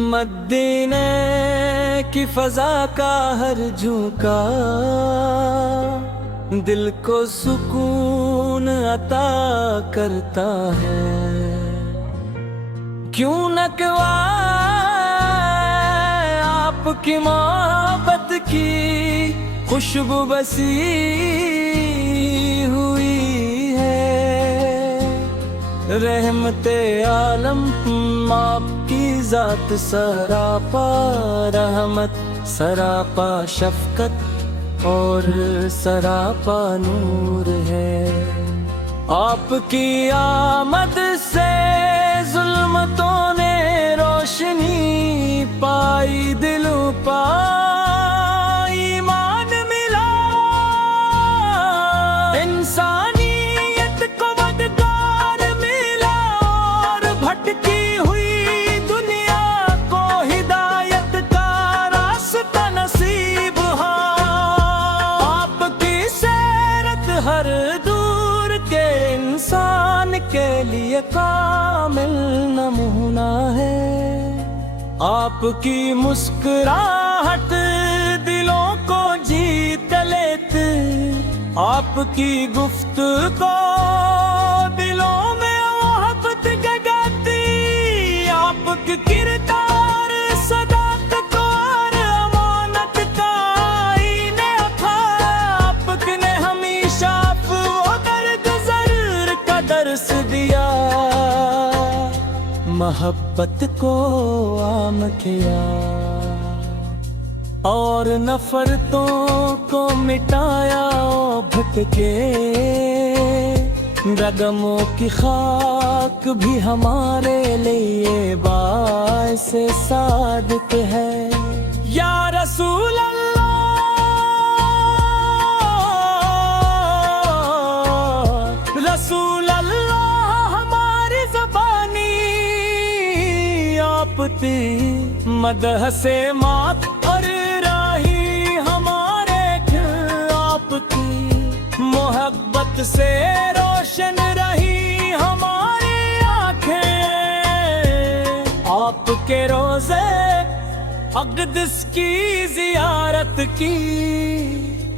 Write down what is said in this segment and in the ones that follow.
مدینے کی فضا کا ہر جھونکا دل کو سکون عطا کرتا ہے۔ کیوں نہ آپ کی محبت کی خوشبو بسی ہوئی ہے۔ رحمت عالم آپ کی ذات سراپا رحمت، سراپا شفقت اور سراپا نور ہے۔ آپ کی آمد سے ظلمتوں نے روشنی پائی، دلوں پائی ایمان ملا، انسانیت کو مددگار ملا، اور بھٹکی ہوئی دنیا کو ہدایت کا راستہ نصیب ہوا۔ آپ کی سیرت ہر دور کے انسان کے لیے کامل نمونہ ہے۔ آپ کی مسکراہٹ دلوں کو جیت لیتی، آپ کی گفتگو دلوں میں محبت جگاتی، آپ کی کردار صداقت اور امانت کا آئینہ تھا۔ آپ نے ہمیشہ وہ درگزر کا درس دیا، محبت کو عام کیا اور نفرتوں کو مٹایا۔ بھٹکے رگموں کی خاک بھی ہمارے لیے باعث سعادت ہے۔ یا رسول اللہ، رسول اللہ ہماری زبانی آپ تھی، مدح سے مات اور راہی ہمارے آپ کی، محبت سے روشن رہی ہماری آنکھیں۔ آپ کے روزے اقدس کی زیارت کی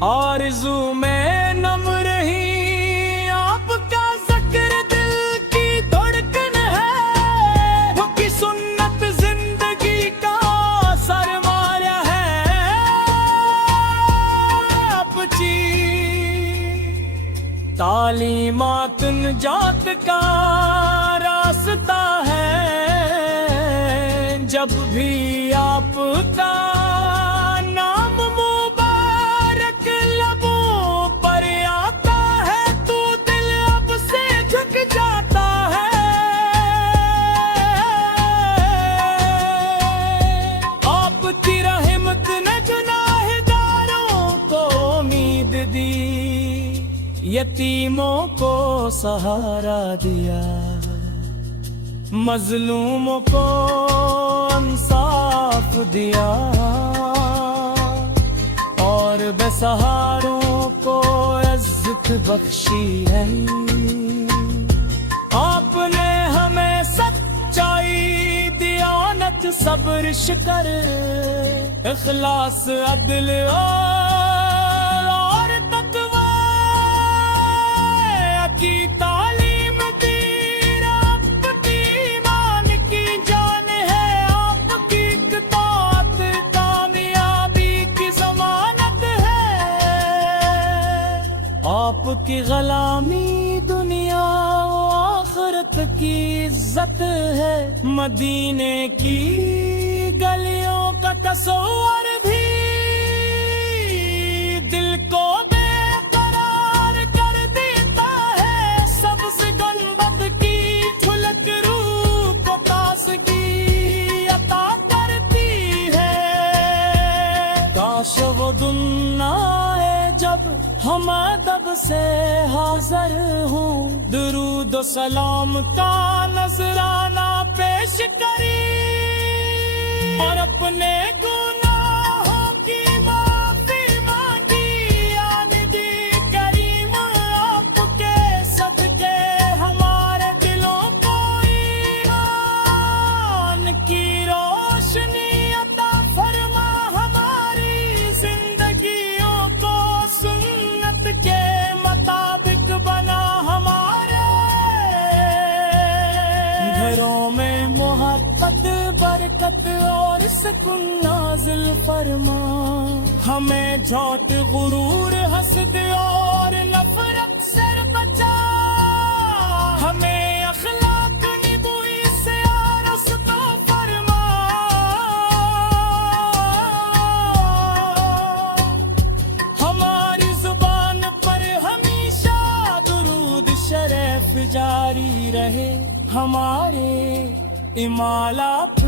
آرزو میں نم رہی۔ آپ کا ذکر دل کی دھڑکن ہے، وہ کی سنت زندگی کا سرمایہ ہے۔ آپ کی تعلیمات نجات کا راستہ ہے، جب بھی آپ کا نام مبارک لبوں پر آتا ہے تو دل اب سے جھک جاتا ہے۔ آپ کی رحمت نے گناہگاروں کو امید دی، یتیموں کو سہارا دیا، مظلوموں کو انصاف دیا، اور بے سہاروں کو عزت بخشی ہے۔ آپ نے ہمیں سچائی، دیانت، صبر، شکر، اخلاص، عدل اور تقوی کی تعلیم دی۔ آپ کی ایمان کی جان ہے، آپ کی اطاعت کامیابی کی ضمانت ہے، آپ کی غلامی دنیا و آخرت کی عزت ہے۔ مدینے کی گلیوں کا تصور بھی دل کو بے قرار کر دیتا ہے، سبز گنبد کی جھلک روح کو تازگی عطا کرتی ہے۔ کاش وہ دن آئے جب ہم ادب سے حاضر ہوں، درود و سلام کا نذرانہ پیش کری، اور اپنے گناہوں کی معافی مانگی۔ آمدی کریم آپ کے صدقے ہمارے دلوں کو ایمان کی روشنی برکت اور سکون نازل فرما، ہمیں جھوٹ غرور حسد اور نفرت سے بچا، ہمیں اخلاق نبوی سے آراستہ فرما، ہماری زبان پر ہمیشہ درود شریف جاری رہے، ہمارے اعمال آپ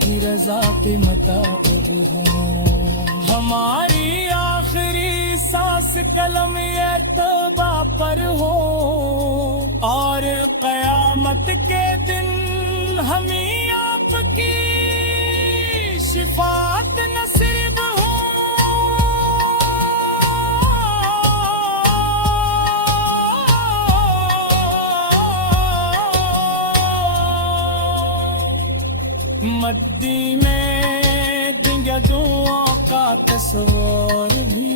کی رضا کے مطابق ہوں، ہماری آخری سانس قلم ارتبا پر ہو، اور قیامت کے دن ہمیں آپ کی شفاعت نصیب ہو۔ مدی میں دنیا دعاؤں کا تصور بھی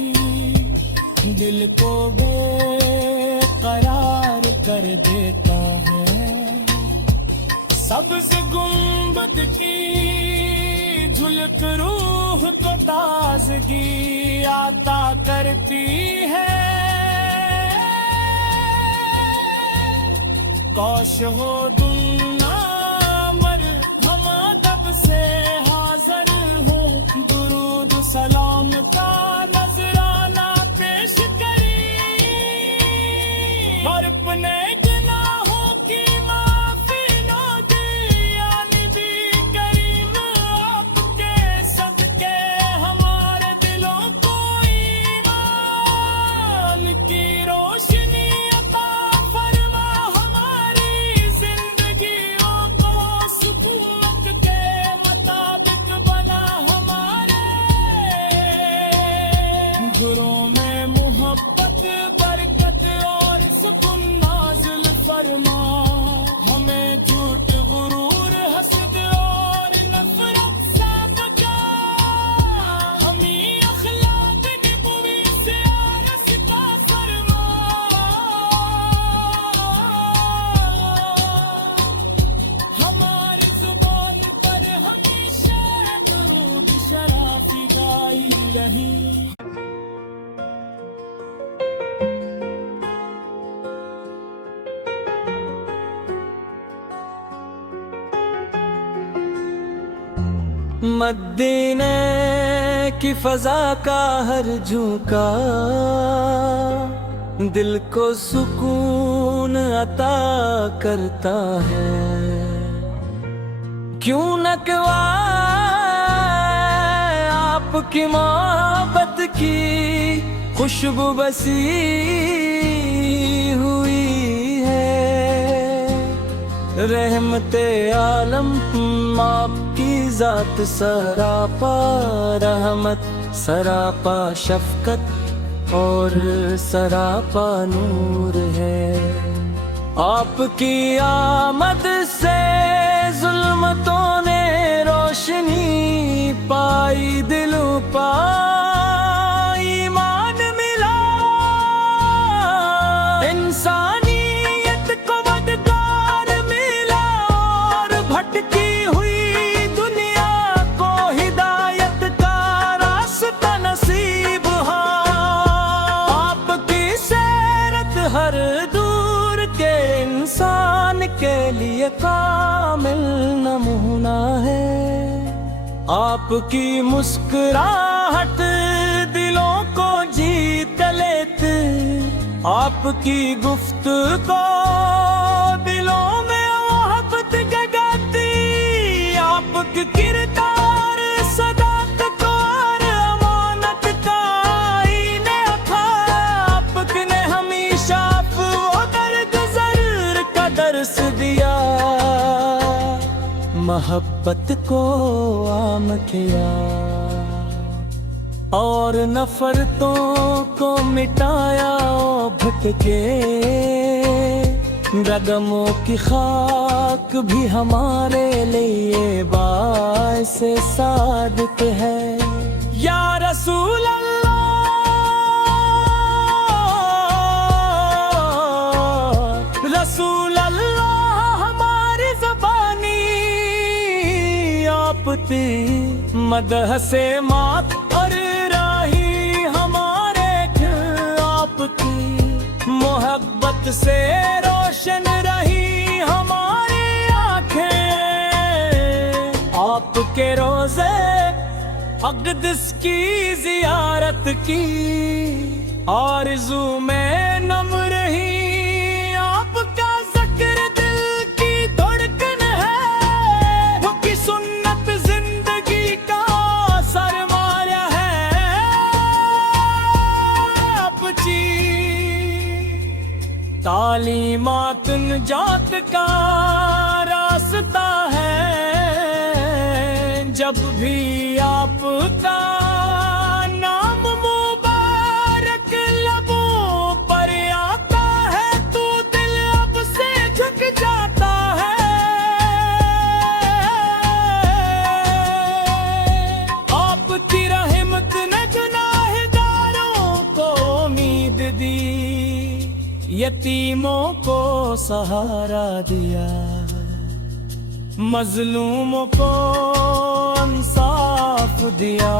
دل کو بے قرار کر دیتا ہے، سبز گنبد کی جھلک روح کو تازگی عطا کرتی ہے، کاش ہو دنیا سے حاضر ہوں، درود سلام کا نذرانہ پیش کری، اور اپنے گناہوں کی معافی نہ دی، یعنی بھی کریم آپ کے صدقے ہمارے دلوں کو ایمان کی روشنی عطا فرما، ہماری زندگیوں کو سکون گھروں میں محبت برکت اور سکون نازل فرما، ہمیں جھوٹ غرور حسد اور نفرت سے بچا، ہمیں اخلاق نبوی سے آراستہ فرما، ہماری زبان پر ہمیشہ درود شرافی گائی رہی۔ مدینے کی فضا کا ہر جھونکا دل کو سکون عطا کرتا ہے، کیوں نہ آپ کی محبت کی خوشبو بسی ہوئی ہے، رحمت عالم آپ کی ذات سراپا رحمت، سراپا شفقت اور سراپا نور ہے، آپ کی آمد سے ظلمتوں نے روشنی پائی، دلوں پائی ایمان ملا، انسانیت کو مددگار ملا، اور بھٹکی ہوئی دنیا کو ہدایت کا راستہ نصیب ہوا، آپ کی سیرت ہر دور کے انسان کے لیے کامل نمونہ ہے، آپ کی مسکراہٹ دلوں کو جیت لیتے، آپ کی گفتگو دلوں میں محبت جگاتی، آپ کی کردار صداقت اور امانت کا آئینہ تھا، آپ نے ہمیشہ وہ درگزر کا درس دیا، محبت کو عام کیا، اور نفرتوں کو مٹایا، بھٹکے رگموں کی خاک بھی ہمارے لیے باعث سعادت ہے، یا رسول اللہ، رسول اللہ ہماری زبانی آپ پہ مدح سے مات اور راہی ہمارے آپ کی محبت سے روشن رہی ہماری آنکھیں آپ کے روزے اقدس کی زیارت کی آرزو میں نم رہی آپ کا ذکر دل کی دھڑکن ہے کی سنت زندگی کا سرمایہ ہے آپ جی تعلیمات نجات کا راستہ ہے جب بھی آپ کا نام مبارک لبوں پر آتا ہے تو دل اب سے جھک جاتا ہے آپ کی رحمت نے گناہگاروں کو امید دی یتیموں کو سہارا دیا مظلوموں کو انصاف دیا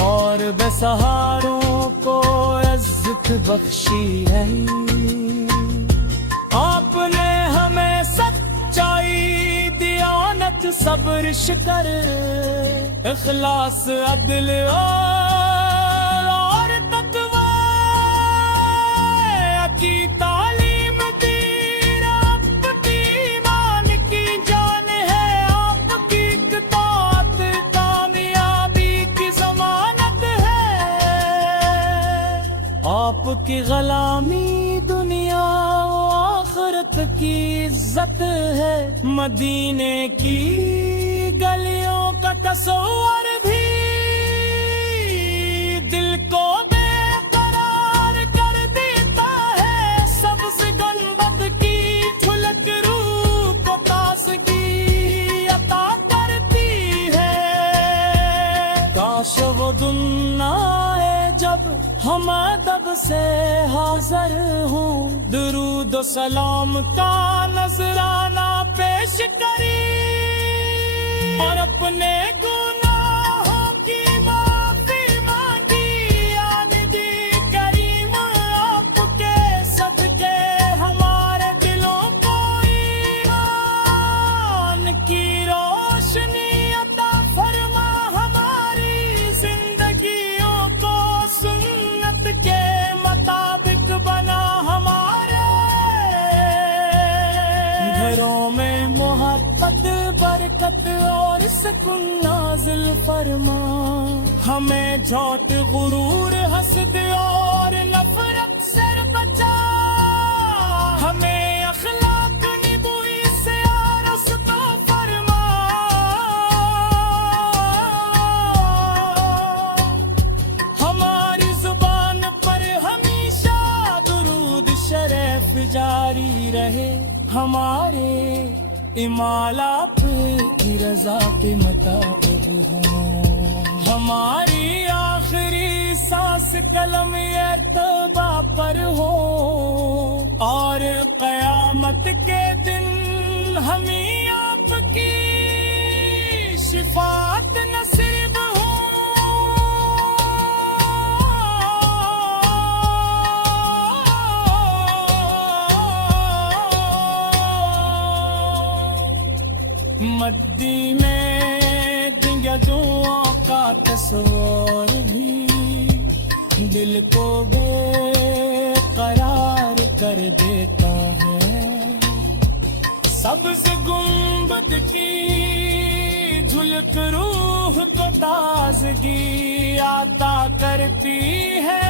اور بے سہاروں کو عزت بخشی ہے آپ نے ہمیں سچائی دیانت صبر شکر اخلاص عدل اور تقوی کی تعلیم دی رب کی ایمان کی جان ہے آپ کی اطاعت کامیابی کی ضمانت ہے آپ کی غلامی دنیا و آخرت کی عزت ہے مدینے کی گلیوں کا تصور بھی دل کو بے قرار کر دیتا ہے سبز گنبد کی جھلک روح کو تازگی عطا کرتی ہے کاش وہ دن آئے جب ہم ادب سے حاضر ہوں درود و سلام کا نذرانہ پیش کری اور اپنے گناہوں کی معافی مانگی آمدی کریم آپ کے صدقے ہمارے دلوں کو ایمان کی روشنی عطا فرما ہماری زندگیوں کو سنت کے مطابق بنا ہمارے گھروں میں محبت برکت اور سکون نازل فرما ہمیں جھوٹ غرور حسد اور نفرت سے بچا ہمیں اخلاق نبوی سے آرزو فرما ہماری زبان پر ہمیشہ درود شریف جاری رہے ہمارے اعمال آپ کی رضا کے مطابق ہوں ہماری آخری سانس قلم ارتبا پر ہو اور قیامت کے دن ہمیں آپ کی شفاعت نصیب ہو مدی میں دنیا دعا کا تصور بھی دل کو بے قرار کر دیتا ہے سبز گنبد کی جھلک روح کو تازگی عطا کرتی ہے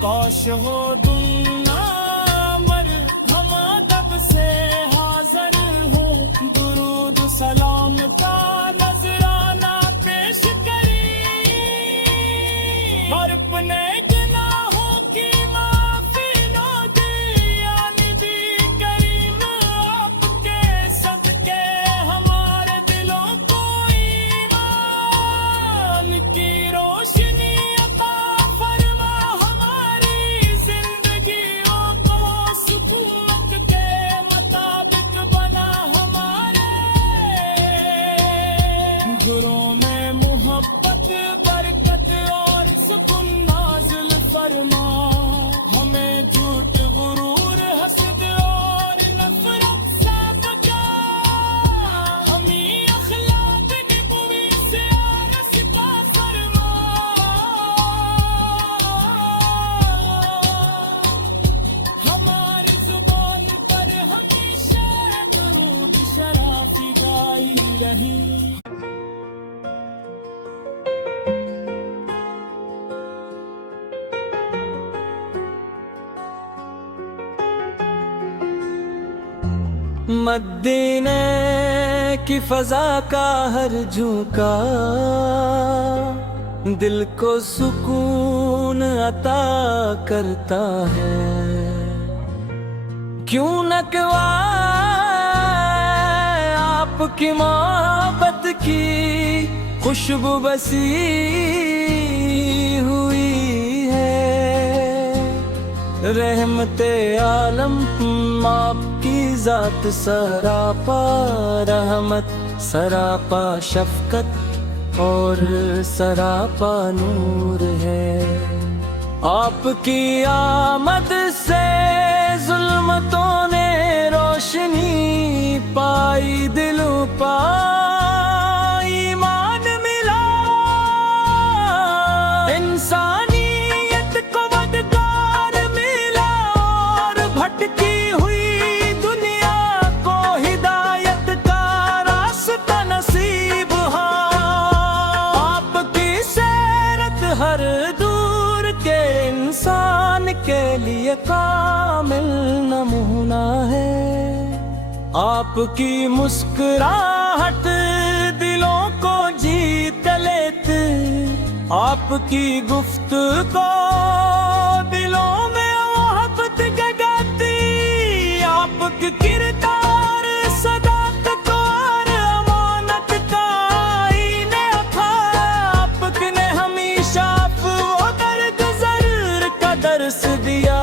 کاش ہو دنیا سے حاضر ہوں درود سلام کا نذرانہ پیش کری اور اپنے گناہوں کی معافی نہ دی یعنی بھی کریم آپ کے صدقے ہمارے دلوں کو ایمان کی روشنی عطا فرما ہماری زندگیوں کو سکون کے مدینے کی فضا کا ہر جھونکا دل کو سکون عطا کرتا ہے. کیوں نہ آپ کی محبت کی خوشبو بسی ہوئی ہے. رحمت عالم آپ کی ذات سراپا رحمت، سراپا شفقت اور سراپا نور ہے. آپ کی آمد سے ظلمتوں نے روشنی پائی، دلوں پائی ایمان ملا. انسانیت کو مددگار ملا اور بھٹکی ہوئی دنیا کو ہدایت کا راستہ نصیب ہوا. آپ کی سیرت ہر دور کے انسان کے لیے کامل نمونہ ہے. آپ کی مسکراہٹ دلوں کو جیت لیتے، آپ کی گفتگو دلوں میں محبت جگاتی. آپ کی کردار صداقت اور امانت کا آئینہ تھا. آپ نے ہمیشہ وہ درگزر کا درس دیا،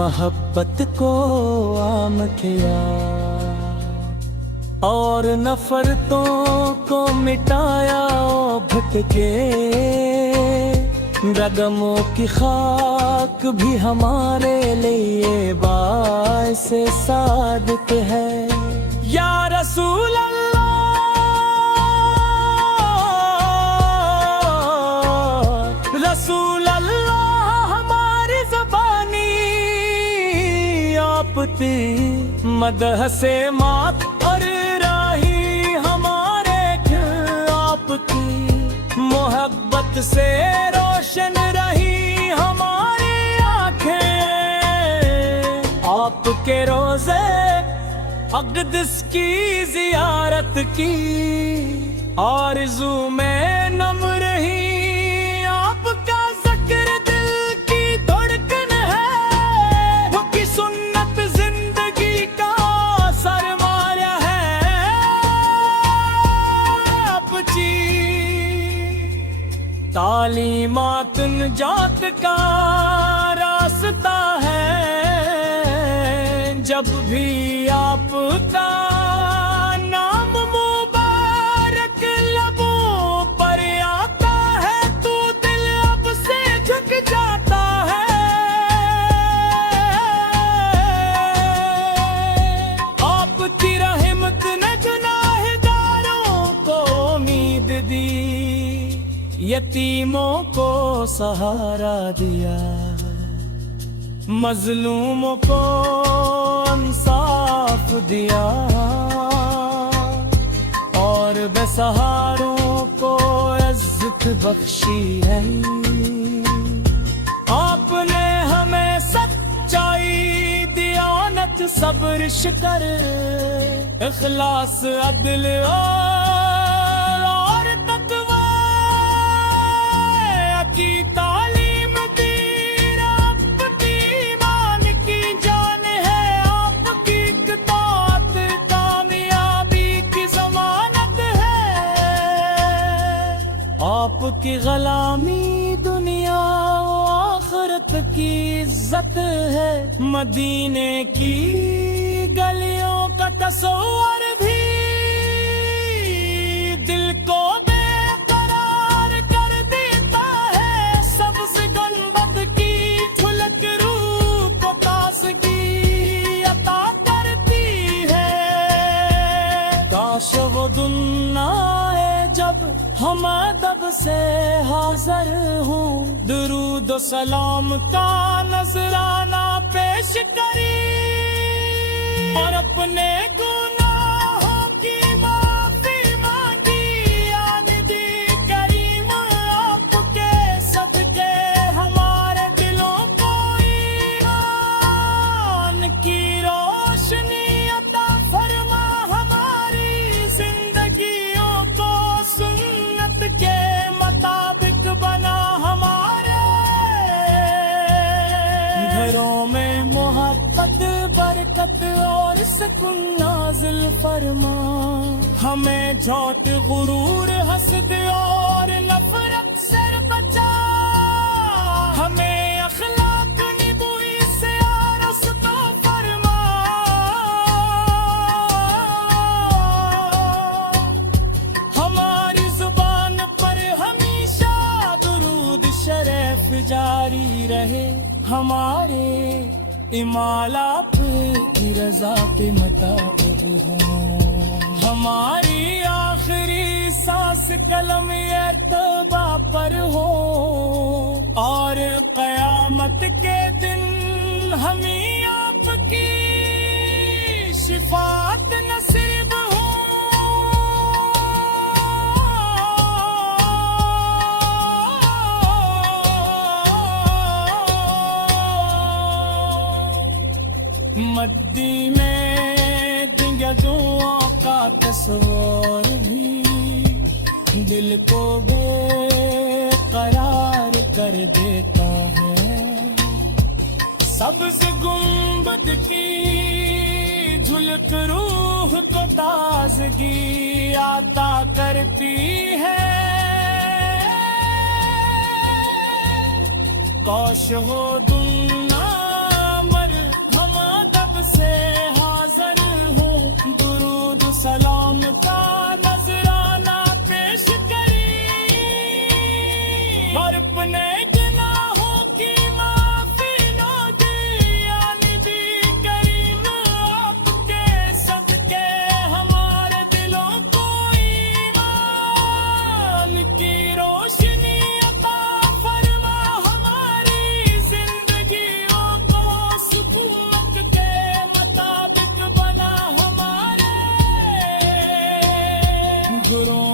محبت کو عام کیا اور نفرتوں کو مٹایا. بھٹکے رگموں کی خاک بھی ہمارے لیے باعث صادق ہے. یا رسول اللہ، رسول اللہ ہماری زبانی آپ تھی. مدح سے مات اور راہی ہمارے آپ کی، محبت سے روشن رہی ہماری آنکھیں. آپ کے روزے اقدس کی زیارت کی آرزو میں نم رہی. آپ کا ذکر دل کی دھڑکن ہے، وہ کی سنت زندگی کا سرمایہ ہے. آپ کی تعلیمات نجات کا راستہ ہے. جب بھی آپ کا نام مبارک لبوں پر آتا ہے تو دل اب سے جھک جاتا ہے. آپ کی رحمت نے گناہگاروں کو امید دی، یتیموں کو سہارا دیا، مظلوموں کو انصاف دیا اور بے سہاروں کو عزت بخشی ہے. آپ نے ہمیں سچائی، دیانت، صبر، شکر، اخلاص، عدل اور تقوی کی تعلیم دی. آپ کی ایمان کی جان ہے، آپ کی اطاعت کامیابی کی ضمانت ہے. آپ کی غلامی دنیا و آخرت کی عزت ہے. مدینے کی گلیوں کا تصور بھی دل کو بے قرار کر دیتا ہے. سبز گنبد کی ٹھلک روح کو تازگی عطا کرتی ہے. کاش وہ دن آئے جب ہم ادب سے حاضر ہوں، درود و سلام کا نذرانہ پیش کری اور اپنے گناہوں کی معافی مانگی. آمدی کریم آپ کے صدقے ہمارے دلوں کو ایمان کی روشنی برکت اور سکون نازل فرما، ہمیں جھوٹ غرور حسد اور نفرت سے بچا، ہمیں اخلاق نبوی سے آرزو فرما، ہماری زبان پر ہمیشہ درود شریف جاری رہے، ہمارے اعمال آپ کی رضا کے مطابق ہوں، ہماری آخری سانس کلم ارتبا پر ہو، اور قیامت کے دن ہمیں آپ کی شفاعت نصیب ہو۔ مدی میں دنیا دعاؤں کا تصور بھی دل کو بے قرار کر دیتا ہے، سبز گنبد کی جھلک روح کو تازگی عطا کرتی ہے، کاش ہو دنیا سے حاضر ہوں، درود سلام کا نذرانہ پیش کری، اور اپنے گناہوں کی معافی نہ دی، یعنی بھی کریم آپ کے صدقے ہمارے دلوں کو ایمان کی روشنی عطا فرما، ہماری زندگیوں کو سکون کے مطابق بنا، ہمارے گروہ